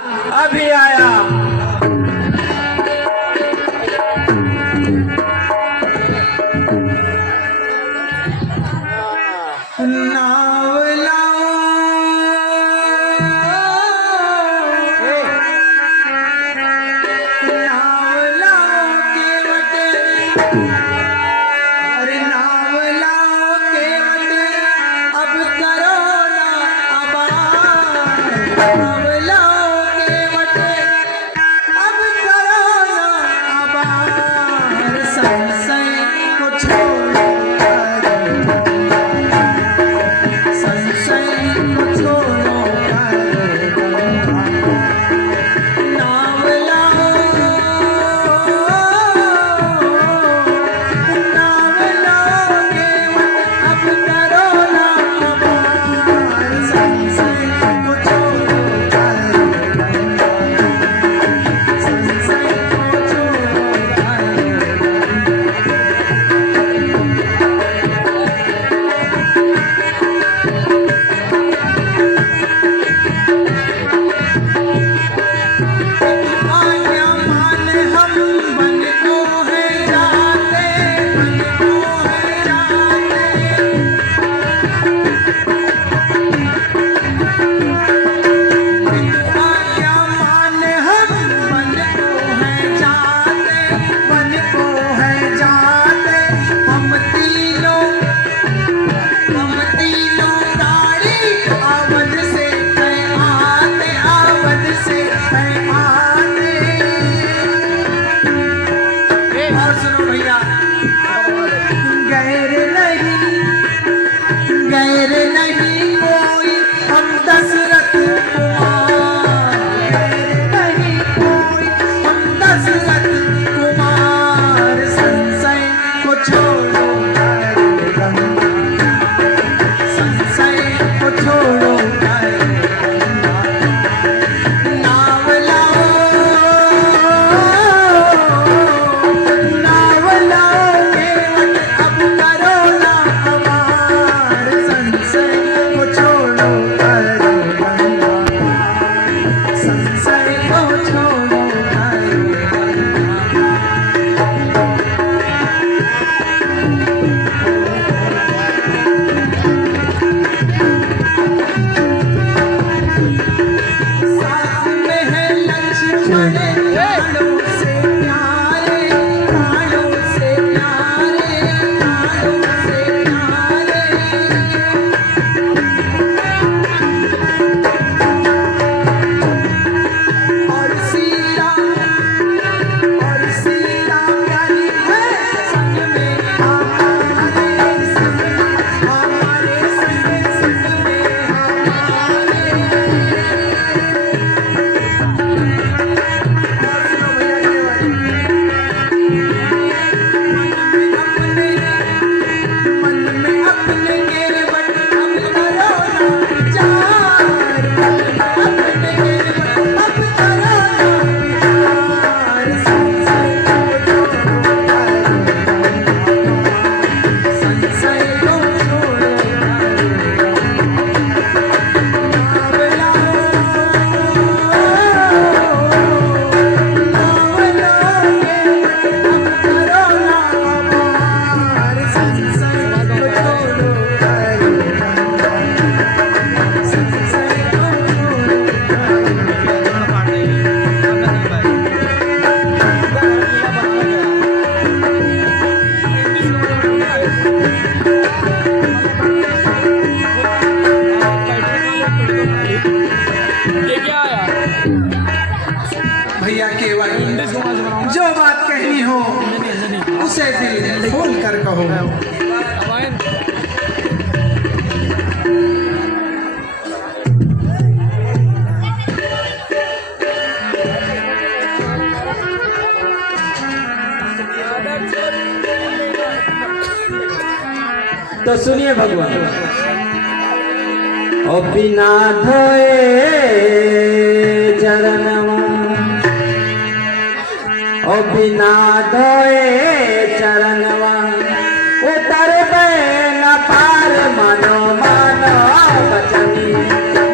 अभी आया। नाव लाओ केवट, अरे नाव लाओ केवट, अब करो ना आबाद। नाव लाओ केवट, अब करो ना आबाद। संशय को छोड़ो, संशय को छोड़ो, नाव लाओ, नाव लाओ केवट, अब करो ना आबाद। संशय को छोड़ो, संशय को छोड़ो। आज्ञा माने हम बन को है जाते, बन को है जाते। आज्ञा माने हम बन को है जाते, बन को है जाते। हम तीनों गाड़ी आवध से है आते, आवध से है आते। और सुनो भैया, गैर नहीं कोई हम दशरथ कुमार, गैर नहीं कोई हम दशरथ कुमार। संशय को छोड़ो, संशय को छोड़ो। नाव लाओ, नाव लाओ केवट, अब करो ना आबाद। संशय को छोड़ो, संशय को छोड़ो। साथ में है लक्ष्मण, प्राणों से प्यारे, प्राणों से प्यारे, प्राणों से प्यारे। और सीता प्यारी है, संग में हमारे, संग में हमारे, संग में हमारे। और सुनो भैया ये वाली, मन में अपने केवट, अब करो ना विचार। मन में अपने केवट, अब करो ना विचार। संशय को छोड़ो, संशय को छोड़ो। नाव लाओ, नाव लाओ केवट, अब करो ना आबाद। संशय को छोड़ो, संशय को भैया केवल जो बात कहनी हो उसे दिल खोल कर कहो। तो सुनिए भगवान, ओ बिना धोए चरणवा, ओ बिना धोए चरणवा, उतर न पार मानो मानो बचनी,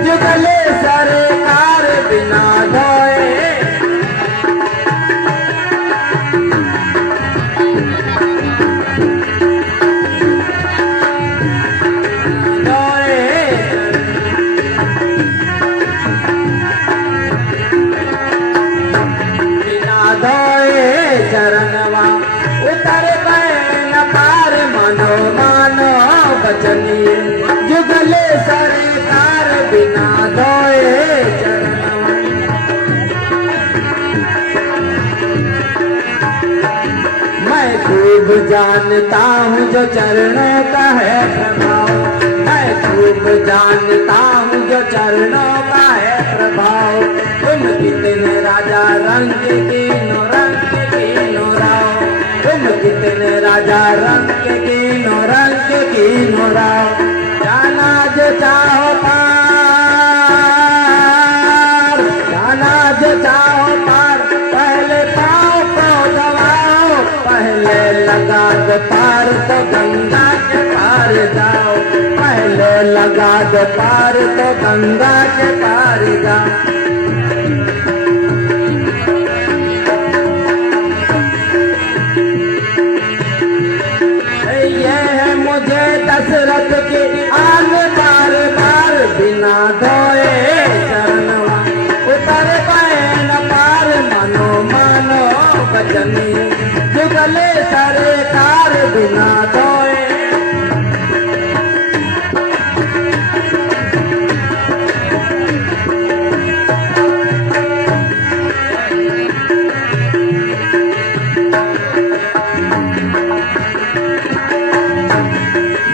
जुगले सरकार बिना धोए बचनिए जुगले सरकार बिना धोए चरणवा। मैं खूब जानता हूँ जो चरणों का है प्रभाव, मैं खूब जानता हूँ जो चरणों का है प्रभाव। तुम कितने राजा रंग कीनो राव, तुम कितने राजा रंग कीनो राव। जाना जो चाहो पार, जाना जो चाहो पार, पहले पाँव को दबाओ, पहले लगा दो पार तो गंगा के पार जाओ, पहले लगा दो पार तो गंगा के पार जाओ। दशरथ के आन बार बार बिना धोए चरणवा, उतर पाए न पार मनो मानो बचनी जुगले सरकार बिना धोए।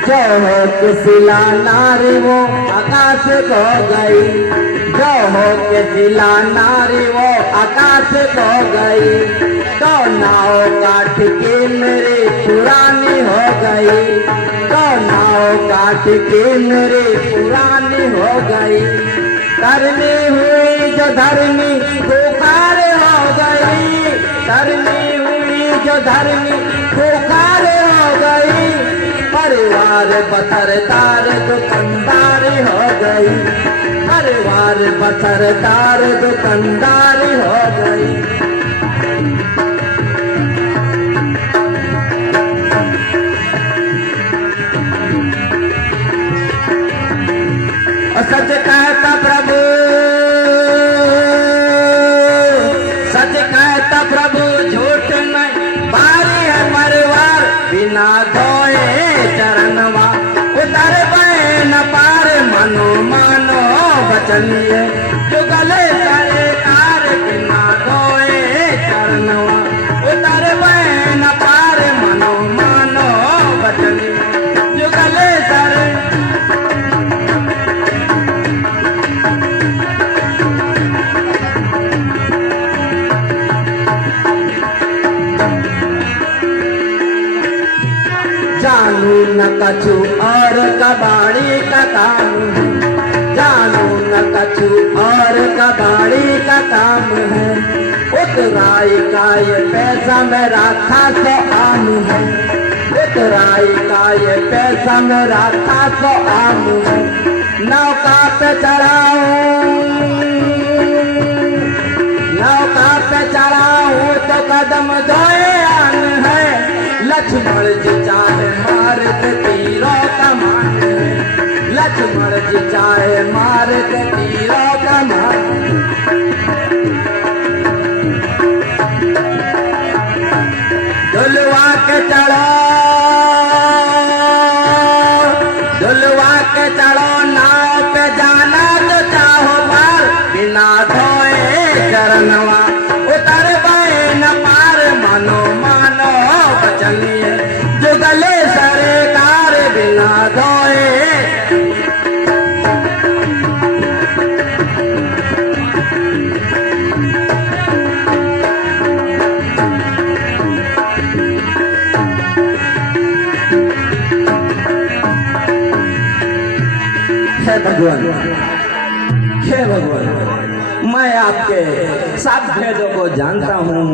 जो हो के सिला नारी वो आकाश को गई, जो हो के सिला नारी वो आकाश को गई। तो नाव काट के मेरी पुरानी हो गई, तो नाव काट के मेरी पुरानी हो गई। करनी हुई जो धर्मी पुकार हो गई, करनी हुई जो धर्मी पुकार हो गई। परिवार बसरदार दुकानदार हो गई, परिवार बसरदार दुकानदार हो गई। सच कहता प्रभु, सच कहता प्रभु झूठ नहीं, बारी है मरवार बिना धोए चरणवा। उतर पाए न पार मनो मानो बचनिए जुगले सरकार बिना धोए चरणवा। उतर पाए न पार मनो मानो बचनिए जुगले सर। जानू न कछु और कबाड़ी का काम है, जानू न कछु और कबाड़ी का काम है। उतराई का ये पैसा मेरा खासो आम है, उतराई का ये पैसा मेरा खासो आम है। नौका पे चढ़ाऊं, नौका पे चढ़ाऊं तो कदम धोए आन है। लक्ष्मण जी चाहे मार के तीरों का मान है, लक्ष्मण जी चाहे मार के तीरों का मान। दुलवा के चढ़ो, दुलवा के चढ़ो नाव पे जाना तो चाहो पार बिना धोए चरणवा। उतर पाए न पार मनो मानो बचनिए जुगले सरकार बिना धोए। हे भगवान, हे भगवान, मैं आपके सब भेदों को जानता हूँ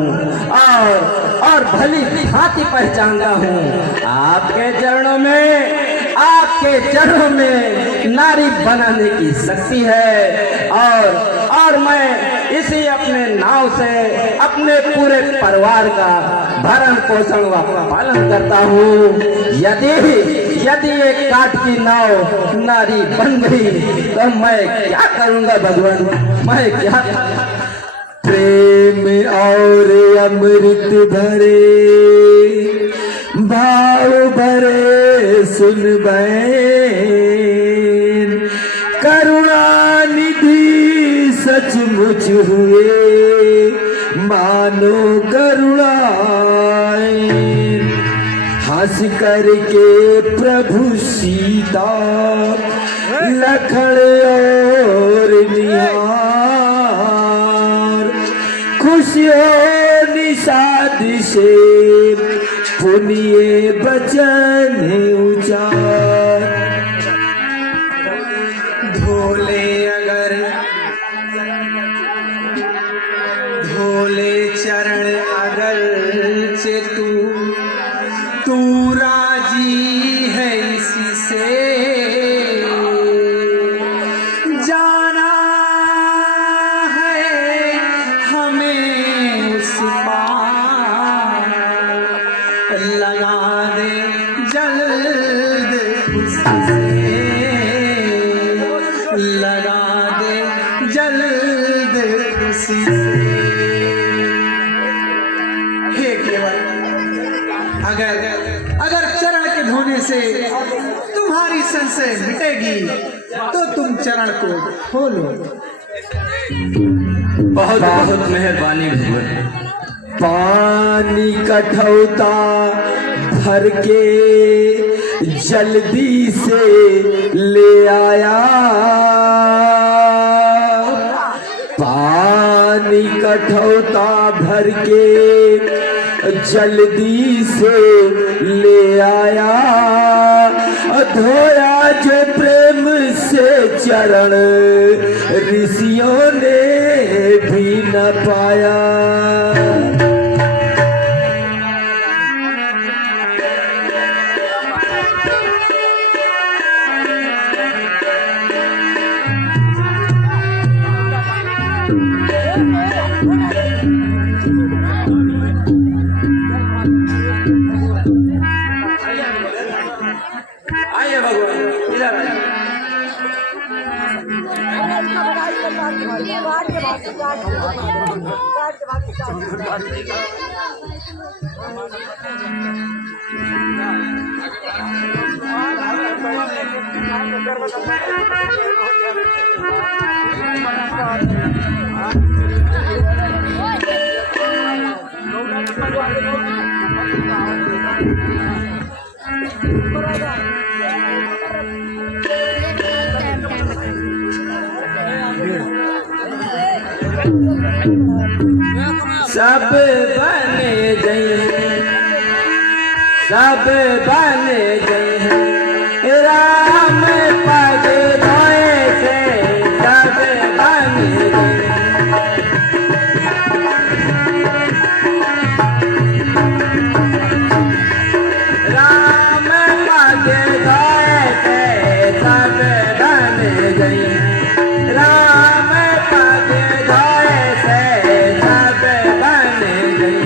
और भली भांति पहचानता हूँ। आपके चरणों में, आपके चरणों में नारी बनाने की शक्ति है और मैं इसी अपने नाव से अपने पूरे परिवार का भरण पोषण व पालन करता हूँ। यदि एक काठ की नाव नारी बन गई तो मैं क्या करूँगा भगवान, मैं क्या। प्रेम और अमृत भरे भाव भरे सुन बे हुए मानो करुणाए, हंस करके प्रभु सीता लखन और निहार, खुशियों निषाद से पुनिये बचन उचार। धोले अगर धोले चरण अगर चे तू राजी है इसी से, जाना है हमें उस पार, लगा दे जल्द उससे, लगा दे जल्द खुशी से। हे केवल अगर चरण के धोने से तुम्हारी संशय मिटेगी तो तुम चरण को खोलो। बहुत बहुत मेहरबानी भगवान। पानी कठौता भर के जल्दी से ले आया, पानी कठौता भर के जल्दी से ले आया, धोया जो प्रेम से चरण ऋषियों ने भी न पाया। आइए भगवान इधर आइए। सब बन गए, सब बन गए राम पग धोए से, सब बन गए। राम पग धोए से सब बन गए, राम पग धोए से सब बन गए।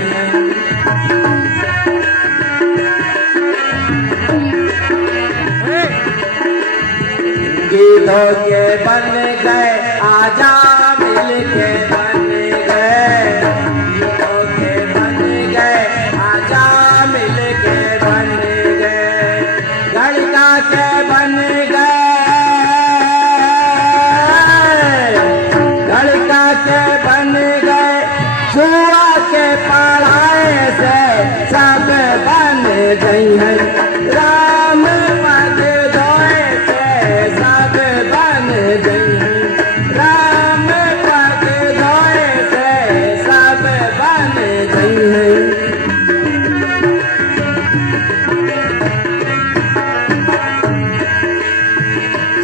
गीतों के बन गए आजा मिल के बन गए, गीतों के बन गए आजा मिल के बन गए, गणिका के बन गए, गणिका के बन गए, जुआ के पढ़ाए से सब बन गई है। राम पग धोए से सब बन गई है, राम पग धोए से सब बन गई है।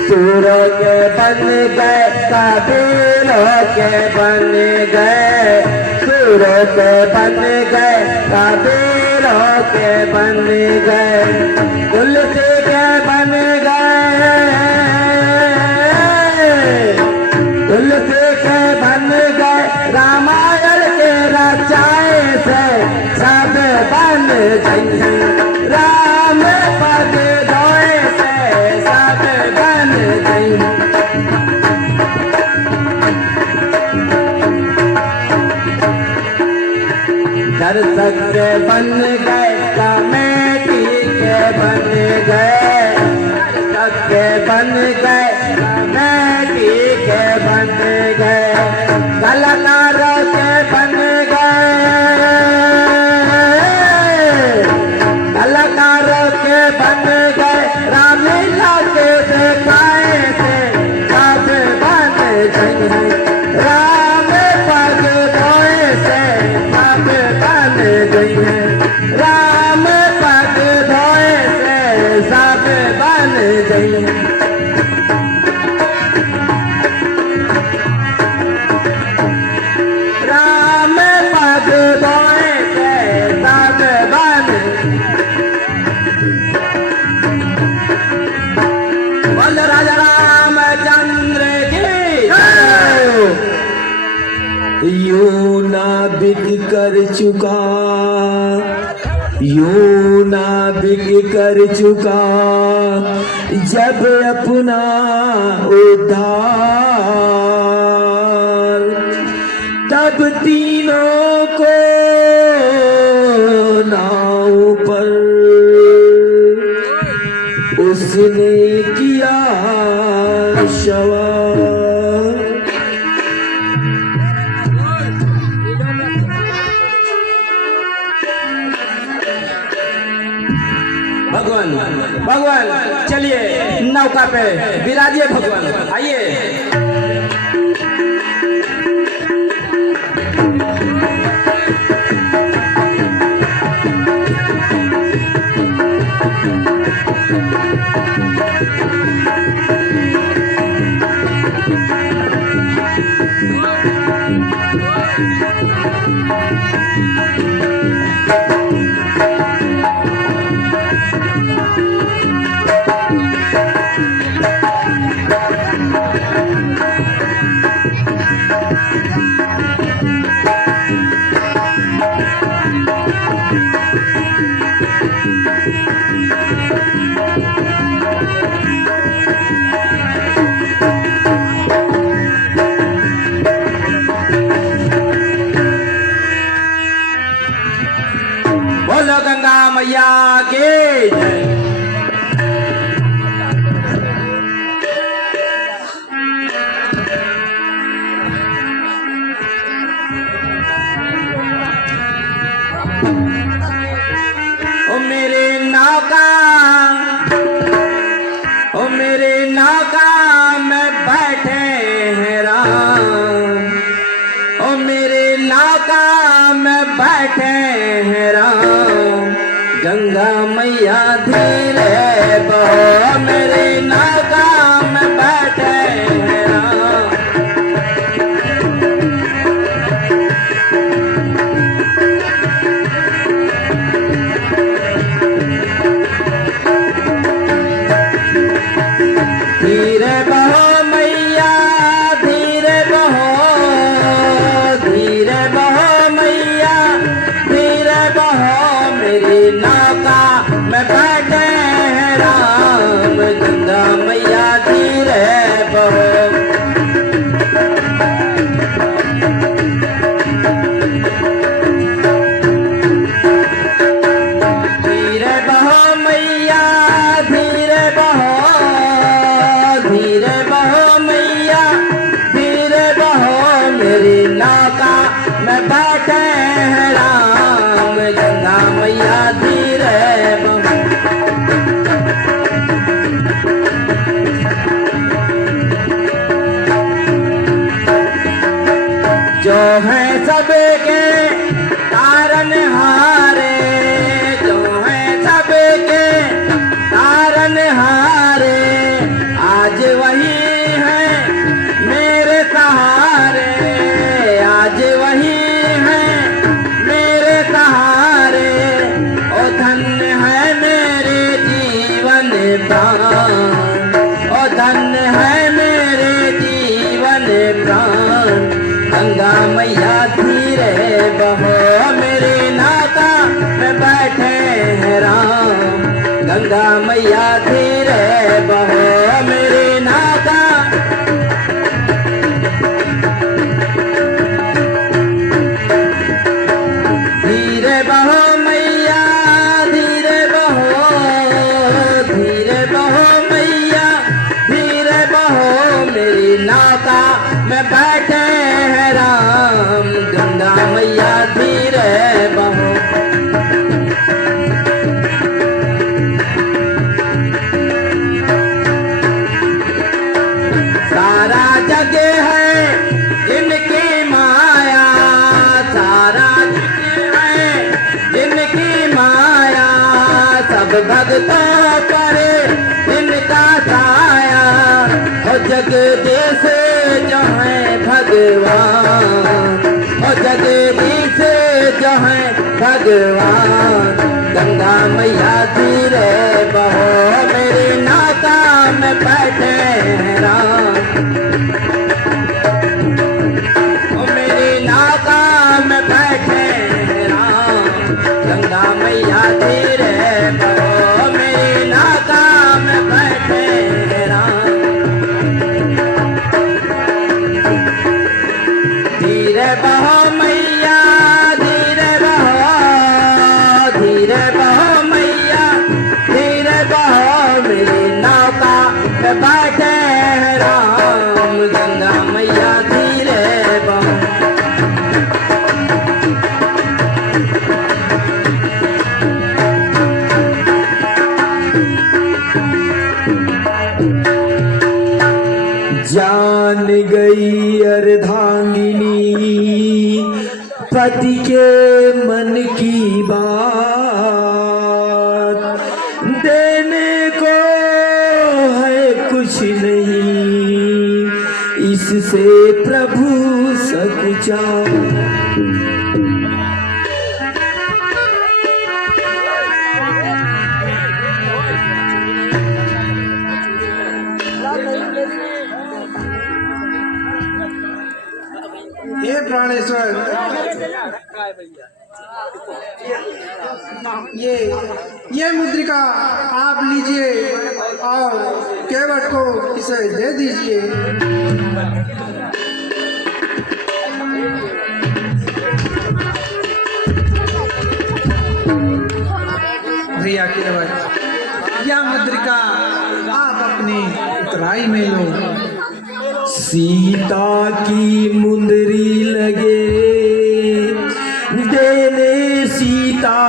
सूरों के बन गए कबीरों के बन गए, सूरों के बन गए कबीरों के बन गए, तुलसी के बन गए, तुलसी के बन गए, रामायण के रचाए से सब बन गई है। राम पग धोए से सब बन गई। दर्शक के बन गए कमेटी के बन गए, दर्शक के बन गए कमेटी के बन गए, गलत यूं ना बिक कर चुका, यूं ना बिक कर चुका जब अपना उद्धार, तब तीनों को नाव पर उसने किया सवार। भगवान भगवान चलिए नौका पे विराजिए भगवान, आइए। बोलो गंगा मैया की जय। ओ मेरे नौका, ओ मेरे नौका में बैठे हैं राम, ओ मेरे नौका में बैठे हैं राम। गंगा मैया धीरे बहो, मेरे नौका में बैठे हैं राम। धीरे बहो मैया धीरे बहो, धीरे बहो मैया धीरे बहो, मेरी नौका में बैठे हैं राम। गंगा मैया धीरे बहो। धीरे बहो मैया धीरे बहो, धीरे बहो मैया धीरे बहो, मेरी नौका में बैठे हैं राम। गंगा मैया धीरे बहो। जो है सबके तारन हारे, जो है सबके तारन हारे, आज वही है मेरे सहारे, आज वही है मेरे सहारे। ओ धन्य है मेरे जीवन प्राण, ओ धन्य है मेरे जीवन प्राण। गंगा मैया धीरे बहो, मेरी नौका में बैठे हैं राम। गंगा मैया धीरे बहो, मेरी नौका। धीरे बहो मैया धीरे बहो, धीरे बहो मैया धीरे बहो, मेरी नौका में बैठे हैं राम। गंगा मैया धीरे बहो। सारा जग है जिनकी माया, सारा जग है जिनकी माया, सब भक्तों पर इनका साया। ओ जगदीश जो है भगवान, ओ जगदीश जो है भगवान। गंगा मैया धीरे बहो, मेरी नौका में बैठे हैं राम। ओ मेरी बहो मैया धीरे बहो, धीरे बहो मैया धीरे बहो, मेरी नौका पे बैठे हैं राम, गंगा मैया धीरे बहो। जान गई अर्धांगिनी पति के मन की बात, देने को है कुछ नहीं, इससे प्रभु सकुचा। हे प्राणेश्वर, ये मुद्रिका आप लीजिए और केवट को इसे दे दीजिए। भैया केवट, यह मुद्रिका आप अपनी उतराई में लो। सीता की मुंदरी लगे देने सीता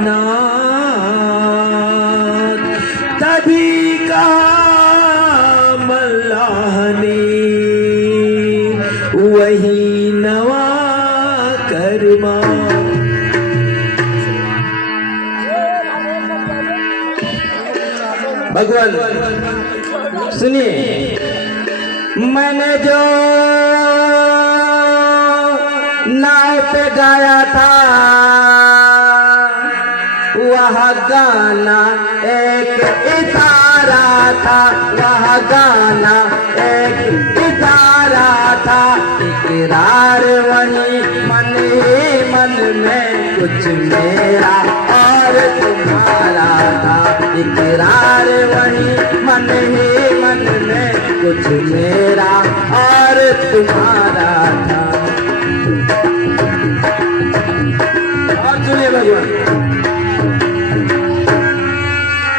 नाथ, तभी कहा मल्लाह ने वही नवा कर्मा। भगवान सुनिए, मैंने जो नाव पे गाया था वह गाना एक इशारा था, वह गाना एक इशारा था, इकरार वही मन ही मन में कुछ मेरा और तुम्हारा था, इकरार वही मन ही मन में कुछ मेरा और तुम्हारा था। और सुनिए भगवान,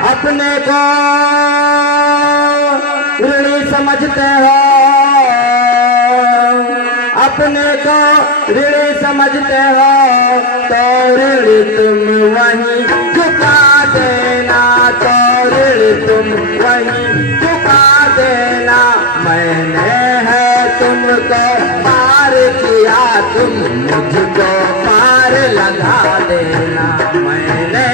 अपने को ऋणी समझते हो, अपने को ऋणी समझते हो, तो ऋण तुम वहीं चुका देना, तो ऋण तुम वहीं चुका देना। मैंने है तुमको पार किया, तुम मुझको पार लगा देना। मैंने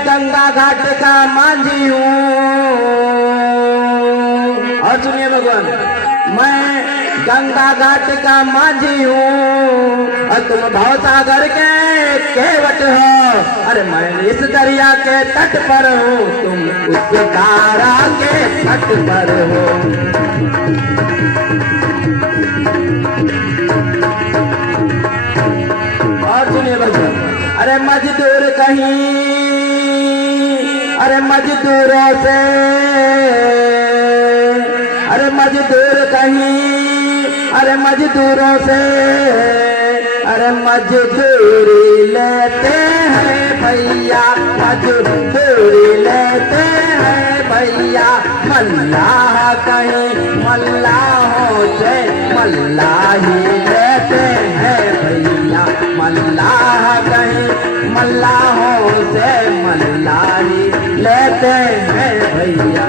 गंगा घाट का मांझी हूँ। और सुनिए भगवान, मैं गंगा घाट का मांझी हूँ और तुम भवसागर के केवट हो। अरे मैं इस दरिया के तट पर हूँ, तुम उस धारा के तट पर हो। और सुनिए भगवान, अरे मजदूर कहीं, अरे मजदूरों से, अरे मजदूर कहीं, अरे मजदूरों से, अरे मजदूरी लेते हैं भैया, मजदूरी लेते हैं भैया। मल्लाह कहीं मल्लाहों से मल्लाही लेते हैं भैया, मल्लाह कहीं मल्लाहों से मल्लाही लेते हैं भैया।